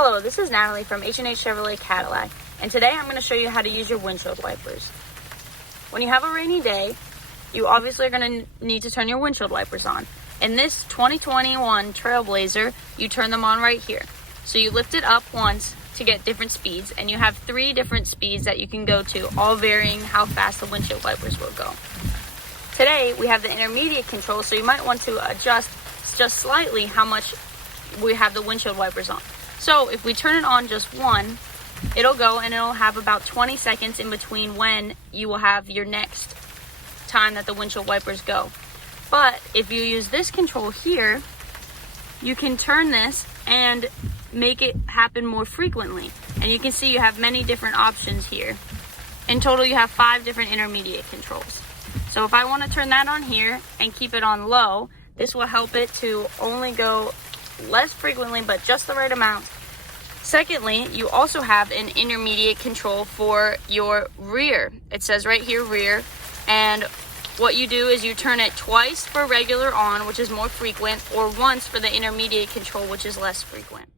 Hello, this is Natalie from H&H Chevrolet Cadillac, and today I'm going to show you how to use your windshield wipers. When you have a rainy day, you obviously are going to need to turn your windshield wipers on. In this 2021 Trailblazer, you turn them on right here. So you lift it up once to get different speeds, and you have 3 different speeds that you can go to, all varying how fast the windshield wipers will go. Today, we have the intermediate control, so you might want to adjust just slightly how much we have the windshield wipers on. So if we turn it on just one, it'll go and it'll have about 20 seconds in between when you will have your next time that the windshield wipers go. But if you use this control here, you can turn this and make it happen more frequently. And you can see you have many different options here. In total, you have 5 different intermediate controls. So if I want to turn that on here and keep it on low, this will help it to only go less frequently, but just the right amount. Secondly, you also have an intermediate control for your rear. It says right here, rear. And what you do is you turn it twice for regular on, which is more frequent, or once for the intermediate control, which is less frequent.